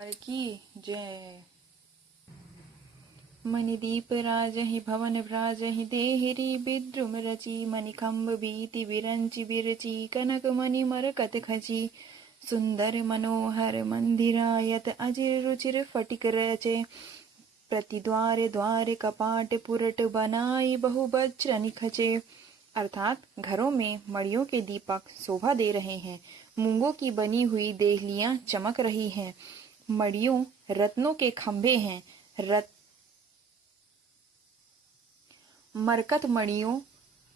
की जय। मणिदीप राजहि भवन भ्राजहि देहिरी विद्रुम रची मणिखंभ भीति विरंचि विरची कनक मणि मरकत खची सुंदर मनोहर मंदिरायत अजिर रुचिर फटिक रचे प्रतिद्वार द्वार कपाट पुरट बनाई बहुवज्र निखचे। अर्थात घरों में मड़ियों के दीपक शोभा दे रहे हैं, मूंगों की बनी हुई देहलियां चमक रही हैं, मड़ियों रत्नों के खंभे हैं, मरकत मणियों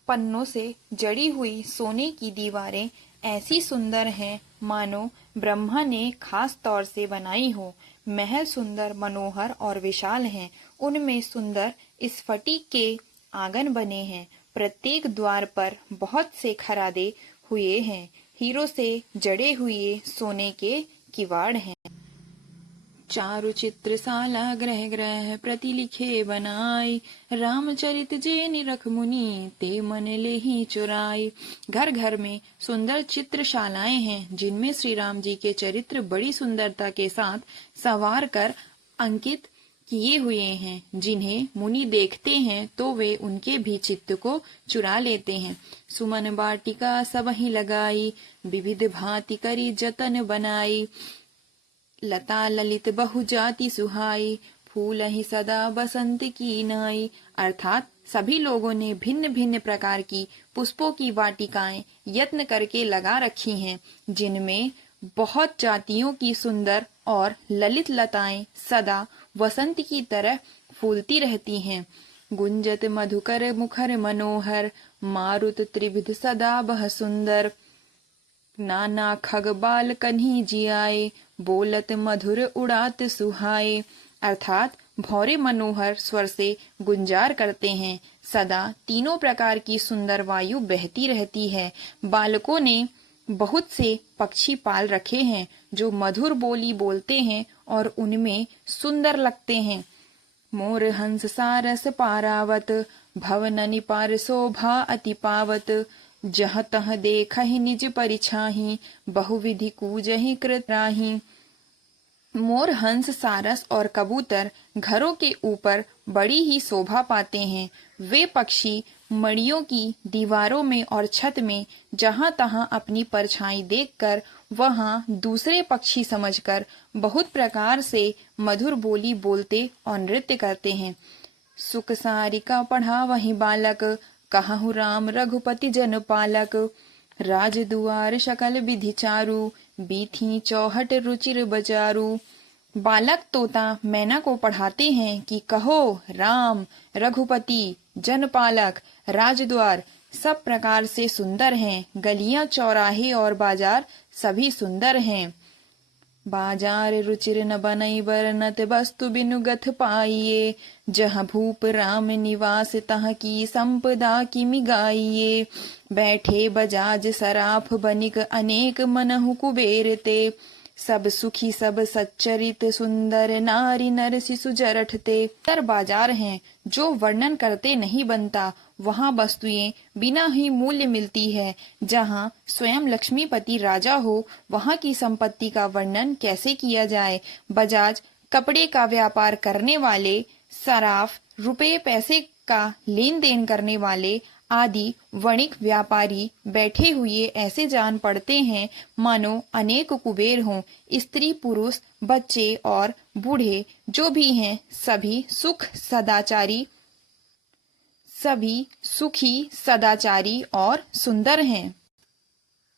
पन्नों से जड़ी हुई सोने की दीवारें ऐसी सुंदर हैं मानो ब्रह्मा ने खास तौर से बनाई हो। महल सुंदर मनोहर और विशाल हैं, उनमें सुंदर स्फटिक के आंगन बने हैं, प्रत्येक द्वार पर बहुत से खरादे हुए हैं, हीरों से जड़े हुए सोने के किवाड़ हैं। चारु चित्रशाला ग्रह ग्रह प्रति लिखे बनाई रामचरित जे निरख मुनि ते मन ले ही चुराई। घर घर में सुंदर चित्रशालाएं हैं जिनमें श्री राम जी के चरित्र बड़ी सुंदरता के साथ संवार कर अंकित किए हुए हैं, जिन्हें मुनि देखते हैं तो वे उनके भी चित्त को चुरा लेते हैं। सुमन बाटिका सब ही लगाई विविध भांति करी जतन बनाई लता ललित बहुजाति सुहाई फूल ही सदा बसंत की नाई। अर्थात सभी लोगों ने भिन्न भिन्न प्रकार की पुष्पों की वाटिकाएं यत्न करके लगा रखी हैं, जिनमें बहुत जातियों की सुंदर और ललित लताएं सदा वसंत की तरह फूलती रहती हैं। गुंजत मधुकर मुखर मनोहर मारुत त्रिविध सदा बह सुंदर नाना खग बाल कन्ही जियाए बोलत मधुर उड़ात सुहाए। अर्थात भौरे मनोहर स्वर से गुंजार करते हैं, सदा तीनों प्रकार की सुंदर वायु बहती रहती है। बालकों ने बहुत से पक्षी पाल रखे हैं जो मधुर बोली बोलते हैं और उनमें सुंदर लगते हैं। मोर हंस सारस पारावत भवन निपार शोभा अति पावत जह तह देखहि निज परिछाहि बहुविधि कूजहि कृतराहि। मोर हंस सारस और कबूतर घरों के ऊपर बड़ी ही शोभा पाते हैं। वे पक्षी मड़ियों की दीवारों में और छत में जहां तहां अपनी परछाई देखकर वहां दूसरे पक्षी समझकर बहुत प्रकार से मधुर बोली बोलते और नृत्य करते हैं। सुख सारिका पढ़ा वही बालक कहु राम रघुपति जन पालक राज दुआर शकल विधि चारु बीथी चौहट रुचिर बजारू। बालक तोता मैना को पढ़ाते हैं कि कहो राम रघुपति जनपालक राजद्वार सब प्रकार से सुंदर हैं, गलियां चौराहे और बाजार सभी सुंदर हैं। बाजार रुचिर न बनई बरनत वस्तु बिनु गथ पाइये जहाँ भूप राम निवास तह की संपदा की मिगाइये। बैठे बजाज सराफ बनिक अनेक मनहु कुबेर ते सब सुखी सब सच्चरित सुंदर नारी नर शिशु जरठते। तर बाजार हैं जो वर्णन करते नहीं बनता, वहाँ वस्तुएं बिना ही मूल्य मिलती है। जहाँ स्वयं लक्ष्मीपति राजा हो वहाँ की संपत्ति का वर्णन कैसे किया जाए। बजाज कपड़े का व्यापार करने वाले, सराफ रुपए पैसे का लेन देन करने वाले आदि वणिक व्यापारी बैठे हुए ऐसे जान पड़ते हैं मानो अनेक कुबेर हों। स्त्री पुरुष बच्चे और बूढ़े जो भी हैं सभी सुखी सदाचारी और सुंदर हैं।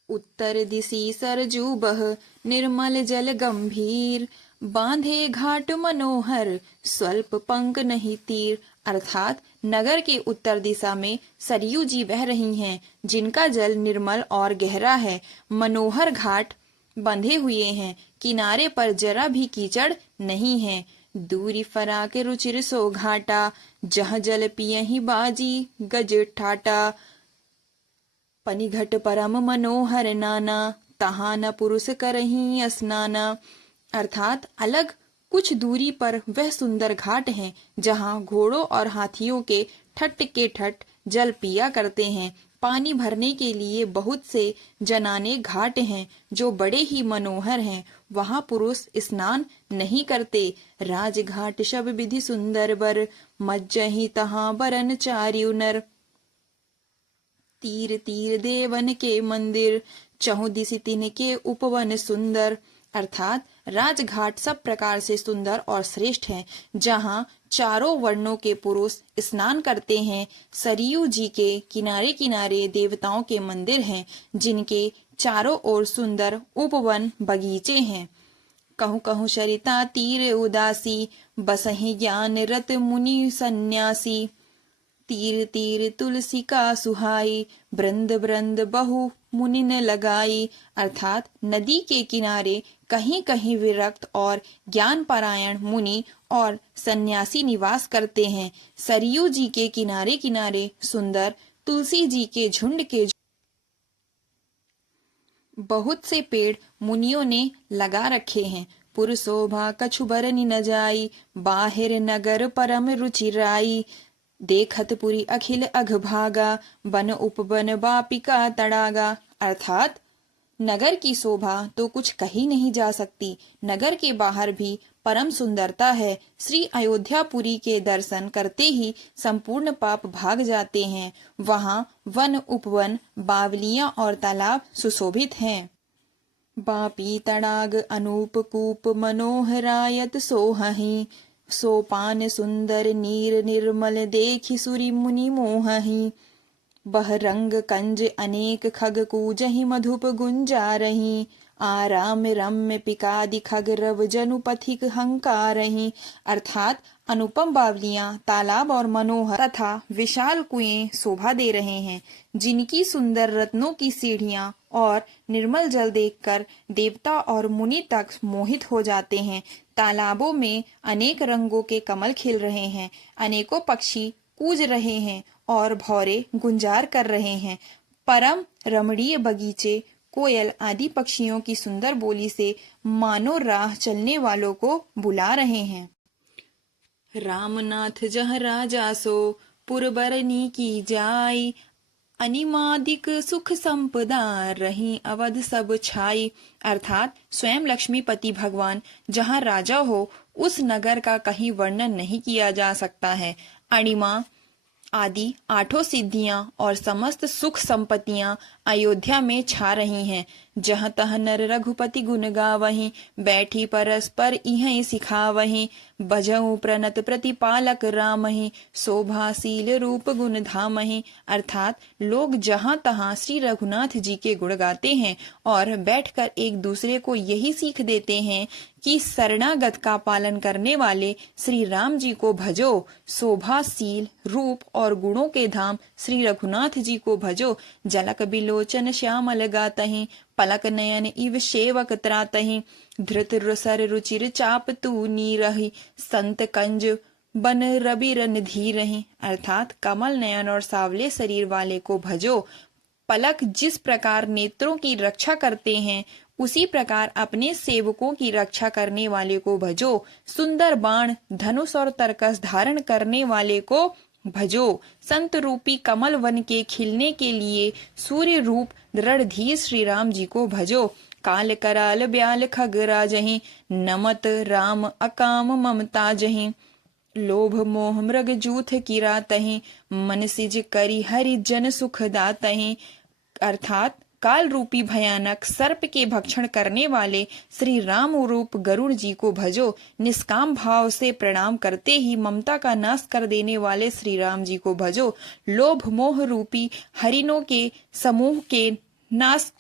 उत्तर दिशि सरजू बह निर्मल जल गंभीर बांधे घाट मनोहर स्वल्प पंक नहीं तीर। अर्थात नगर के उत्तर दिशा में सरयू जी बह रही हैं, जिनका जल निर्मल और गहरा है। मनोहर घाट बंधे हुए हैं, किनारे पर जरा भी कीचड़ नहीं है। दूरी फराक रुचिर सो घाटा जह जल पियहि बाजी गज ठाटा पनिघट परम मनोहर नाना तहा न पुरुष करही स्नाना। अर्थात अलग कुछ दूरी पर वह सुंदर घाट है जहाँ घोड़ों और हाथियों के ठट के ठट जल पिया करते हैं, पानी भरने के लिए बहुत से जनाने घाट हैं जो बड़े ही मनोहर हैं। वहां पुरुष स्नान नहीं करते। राजघाट शब विधि सुंदर बर, मज्जहि तहाँ बरन चार्यु नर। तीर तीर देवन के मंदिर, चहुदिस तिन के उपवन सुंदर। अर्थात राजघाट सब प्रकार से सुंदर और श्रेष्ठ हैं, जहाँ चारों वर्णों के पुरुष स्नान करते हैं। सरयू जी के किनारे किनारे देवताओं के मंदिर हैं, जिनके चारों ओर सुंदर उपवन बगीचे हैं। कहूँ कहूँ सरिता तीर उदासी, बसहि ज्ञान रत मुनि सन्यासी। तीर तीर तुलसी का सुहाई, ब्रंद ब्रंद बहु मुनि ने लगाई। अर्थात नदी के किनारे कहीं कहीं विरक्त और ज्ञान पारायण मुनि और सन्यासी निवास करते हैं। सरयू जी के किनारे किनारे सुंदर तुलसी जी के झुंड के बहुत से पेड़ मुनियों ने लगा रखे हैं। पुर शोभा कछु बरनि न जाई, बाहिर नगर परम रुचिराई। देखत पुरी अखिल अघभागा, बन उपवन बापिका तड़ागा। अर्थात नगर की शोभा तो कुछ कही नहीं जा सकती। नगर के बाहर भी परम सुंदरता है। श्री अयोध्यापुरी के दर्शन करते ही संपूर्ण पाप भाग जाते हैं। वहाँ वन उपवन बावलियां और तालाब सुशोभित हैं। बापी तड़ाग अनूप कूप मनोहरायत सोहहि, सोपान सुंदर नीर निर्मल देखि सुरी मुनि मोहहि। बहरंग कंज अनेक खग कूजहि मधुप गुंजारहि, आराम रम्य पिकादि खग रव जनु पथिक हंकारहि। अर्थात अनुपम बावलियां, तालाब और मनोहर तथा विशाल कुएं शोभा दे रहे हैं, जिनकी सुंदर रत्नों की सीढ़ियां और निर्मल जल देखकर देवता और मुनि तक मोहित हो जाते हैं। तालाबों में अनेक रंगों के कमल खिल रहे हैं, अनेकों पक्षी कूज रहे हैं और भौरे गुंजार कर रहे हैं। परम रमणीय बगीचे कोयल आदि पक्षियों की सुंदर बोली से मानो राह चलने वालों को बुला रहे हैं। रामनाथ जह राजा सो, पुरबरनी की जाई। अनिमादिक सुख संपदा, रही अवध सब छाई। अर्थात स्वयं लक्ष्मीपति भगवान जहाँ राजा हो, उस नगर का कहीं वर्णन नहीं किया जा सकता है। अणिमा आदि 8 सिद्धियां और समस्त सुख संपत्तियां अयोध्या में छा रही हैं। जहाँ तह नर रघुपति गुण गावहीं, बैठी परस्पर इहीं सिखावहीं। बजऊं प्रणत प्रतिपालक रामहीं, शोभाशील रूप गुण धामहीं। अर्थात लोग जहाँ तहाँ श्री रघुनाथ जी के गुण गाते हैं और बैठकर एक दूसरे को यही सीख देते हैं कि शरणागत का पालन करने वाले श्री राम जी को भजो, शोभाशील रूप और गुणों के धाम श्री रघुनाथ जी को भजो। जलक बिलोचन श्यामल गातहीं, पलक नयन इव सेवक त्रातहीं। धृत रुसर रुचिर चाप तू नीरहि, संत कंज बन रवि रन धीरहि। अर्थात कमल नयन और सावले शरीर वाले को भजो। पलक जिस प्रकार नेत्रों की रक्षा करते हैं, उसी प्रकार अपने सेवकों की रक्षा करने वाले को भजो। सुंदर बाण, धनुष और तरकस धारण करने वाले को भजो। संत रूपी कमल वन के खिलने के लिए सूर्य रूप दृढ़धीर श्री राम जी को भजो। काल कराल ब्याल खगराजहि, नमत राम अकाम ममता जहि। लोभ मोह मृग जूथ किरातहि, मन सिज करी हरि जन सुख दातहि। अर्थात काल रूपी भयानक सर्प के भक्षण करने वाले श्री राम रूप गरुड़ जी को भजो। निष्काम भाव से प्रणाम करते ही ममता का नाश कर देने वाले श्री राम जी को भजो। लोभ मोह रूपी हरिणों के समूह के नाश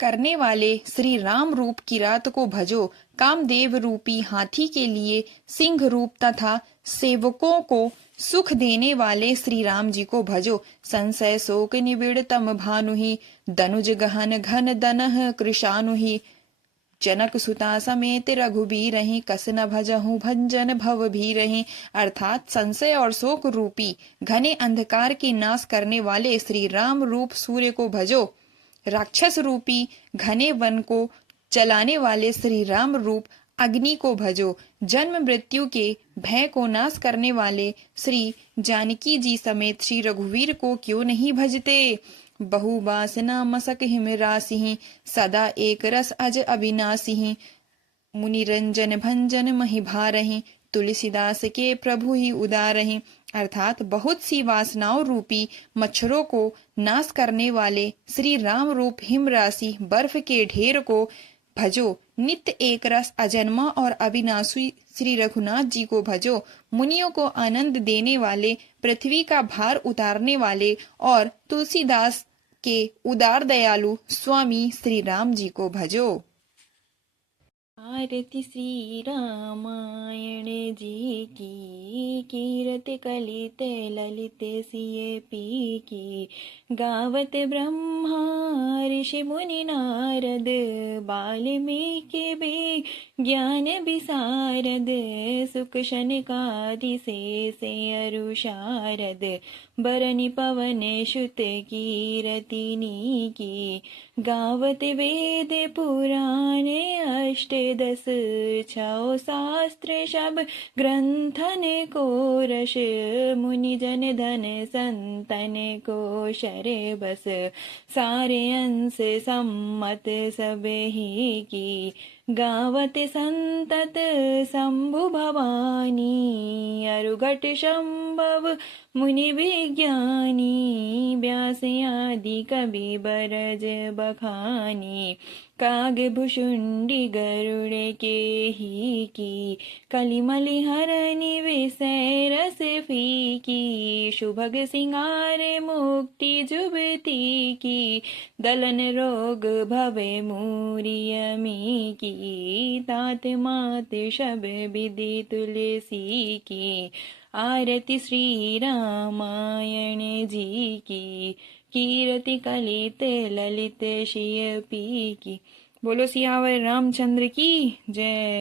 करने वाले श्री राम रूप किरात को भजो। कामदेव रूपी हाथी के लिए सिंह रूप तथा सेवकों को सुख देने वाले श्री राम जी को भजो। संशय शोक निबिड़ तम भानुहि, दनुज गहन घन दनह कृशानुहि। जनक सुता समेत रघुबीरहि, कस न भजहु भंजन भव भीरहि। अर्थात संशय और शोक रूपी घने अंधकार के नाश करने वाले श्री राम रूप सूर्य को भजो। राक्षस रूपी घने वन को चलाने वाले श्री राम रूप अग्नि को भजो। जन्म मृत्यु के भय को नाश करने वाले श्री जानकी जी समेत श्री रघुवीर को क्यों नहीं भजते। बहु बासना मसक हिम रासिहि, सदा एक रस अज अविनाशिहि। मुनि रंजन भंजन महि भारहि, तुलसीदास के प्रभु ही उदारहि। अर्थात बहुत सी वासनाओं रूपी मच्छरों को नाश करने वाले श्री राम रूप हिम राशि बर्फ के ढेर को भजो। नित्य एक रस अजन्मा और अविनाशी श्री रघुनाथ जी को भजो। मुनियों को आनंद देने वाले, पृथ्वी का भार उतारने वाले और तुलसीदास के उदार दयालु स्वामी श्री राम जी को भजो। आरती श्री रामायण जी की, कीरत कलित ललित सिय पी की। गावत ब्रह्मा ऋषि मुनि नारद, बाल्मीकि बे ज्ञान विशारद। सुख शनकादि से अरु शारद, बरनि पवन सुत कीरतिनी की। गावत वेद पुराण अष्ट दस, छौ शास्त्र सब ग्रंथन को रस। मुनि जन धन संतन को शर बस, सारे अंश सम्मत सब ही की। गावत संतत शंभु भवानी, अरुघट संभव मुनि विज्ञानी। व्यास आदि कवि बरज बखानी, काग भुषुंडी गरुड़ के ही की। कलिमलि हरनि विषय रस फीकी, शुभग सिंगार मुक्ति जुबती की। दलन रोग भवे मूरियमी की, तात मात शब विधि तुलसी की। आरती श्री रामायण जी की, कीरति कलित ललित शिय पी की। बोलो सियावर रामचंद्र की जय।